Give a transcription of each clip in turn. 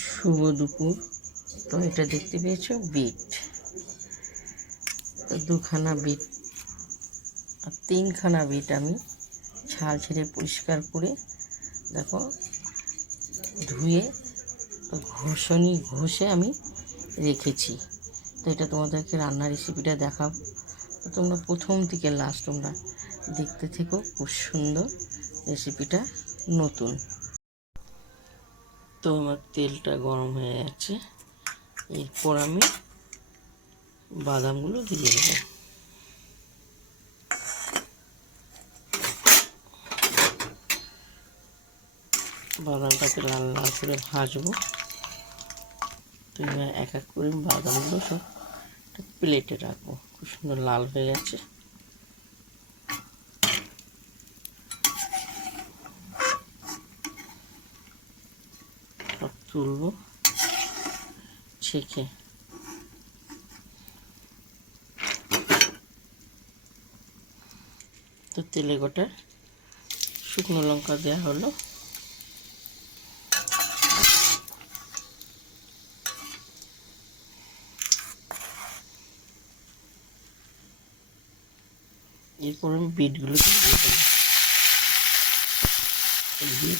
শুভ দুপুর। তো এটা দেখতে পেয়েছো বিট, তো দুখানা বিট আর তিনখানা বিট আমি ছাল ছেড়ে পরিষ্কার করে দেখো ধুয়ে ঘষে আমি রেখেছি। তো এটা তোমাদেরকে রান্নার রেসিপিটা দেখাবো, তো তোমরা প্রথম থেকে লাস্ট তোমরা দেখতে থেকো, খুব সুন্দর রেসিপিটা, নতুন। তো আমার তেলটা গরম হয়ে গেছে, এরপর আমি বাদামগুলো দিয়ে দেবো। বাদামটাকে লাল লাল করে ভাজবো। তো এবার এক এক করে বাদামগুলো সব প্লেটে রাখবো। খুব সুন্দর লাল হয়ে গেছে। সব তুলবো ছেঁকে। তো তেলে গোটা শুকনো লঙ্কা দেওয়া হলো। এরপর আমি বিটগুলো দিয়ে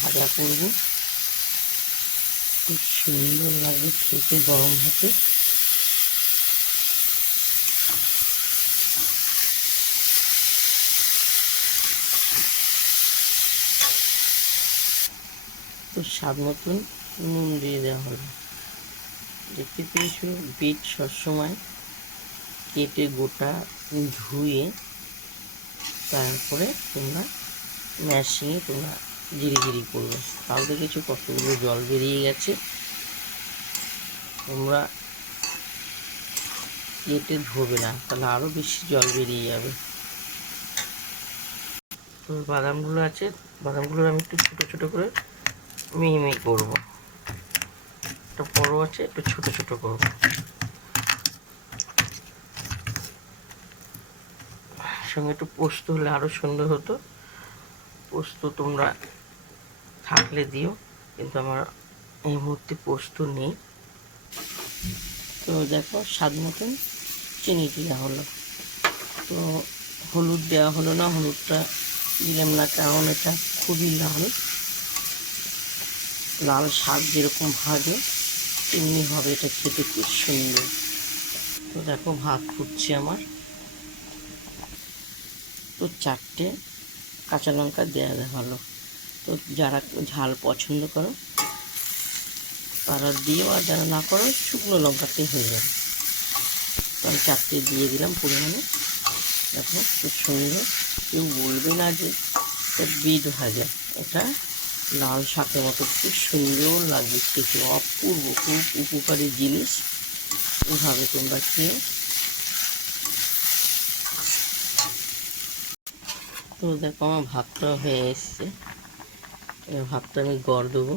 ভাজা করবো। খুব সুন্দর লাগবে খেতে গরম হতে। তো স্বাদ মতন নুন দিয়ে দেওয়া হলো। দেখতে পেয়েছো বিট সবসময় কেটে গোটা ধুয়ে তারপরে তোমরা ম্যাশিংয়ে তোমরা জিরি করবে। তাও দেখেছো কতগুলো জল বেরিয়ে গেছে। তোমরা কেটে ধোবে না, তাহলে আরও বেশি জল বেরিয়ে যাবে। তো বাদামগুলো আছে, বাদামগুলো আমি একটু ছোটো ছোটো করে মিহি করবো। একটা বড় আছে, একটু ছোটো ছোটো করবো। সঙ্গে একটু পোস্ত হলে আরও সুন্দর হতো। পোস্ত তোমরা থাকলে দিও, কিন্তু আমার এই মুহূর্তে পোস্ত নেই। তো দেখো স্বাদ মতন চিনি দেওয়া হলো। তো হলুদ দেওয়া হলো না, হলুদটা দিলাম না, কারণ এটা খুবই লাল লাল শাক যেরকম ভাজে তেমনি হবে, এটা খেতে খুব সুন্দর। তো দেখো ভাত ফুটছে আমার। তো 4টে কাঁচা লঙ্কা দেওয়া হলো। তো যারা ঝাল পছন্দ করো তারা দিও, আর যারা না করো শুকনো লঙ্কাতে হয়ে যাবে। তো আমি 4টে দিয়ে দিলাম পরিমাণে। দেখো খুব সুন্দর। কেউ বলবে না যে এটা বিট ভাজা, এটা লাল শাকের মতো খুব সুন্দর লাগবে খেতে, অপূর্ব, খুব উপকারী জিনিস। এভাবে তোমরা খেয়ে। তো দেখো আমার ভাতটা হয়ে এসছে, এবার ভাতটা আমি গড় দেবো।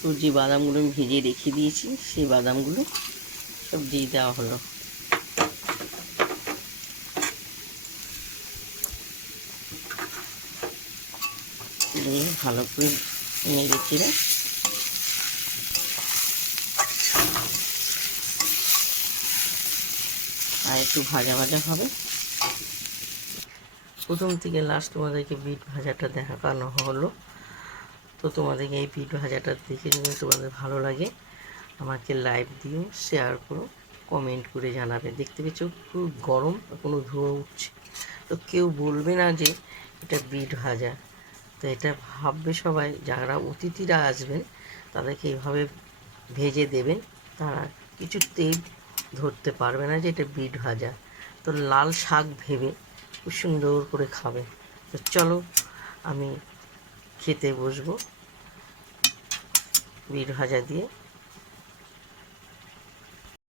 তো যে বাদামগুলো আমি ভেজে রেখে দিয়েছি সেই বাদামগুলো সব দিয়ে দেওয়া হলো। দিয়ে ভালো করে নেড়ে চেড়ে আর একটু ভাজা ভাজা হবে। প্রথম থেকে লাস্ট তোমাদেরকে বিট ভাজাটা দেখানো হলো। তো তোমাদেরকে এই বিট ভাজাটা দেখে যদি তোমাদের ভালো লাগে আমাকে লাইক দিও, শেয়ার করো, কমেন্ট করে জানাবে। দেখতে পেয়েছো খুব গরম, কোনো ধোঁয়া উঠছে। তো কেউ বলবে না যে এটা বিট ভাজা। তো এটা ভাববে সবাই, যারা অতিথিরা আসবেন তাদেরকে এইভাবে ভেজে দেবেন, তারা কিছুতেই ধরতে পারবে না যে এটা বিট ভাজা। তো লাল শাক ভেবে খুব সুন্দর করে খাবে। তো চলো আমি খেতে বসবো বিট ভাজা দিয়ে।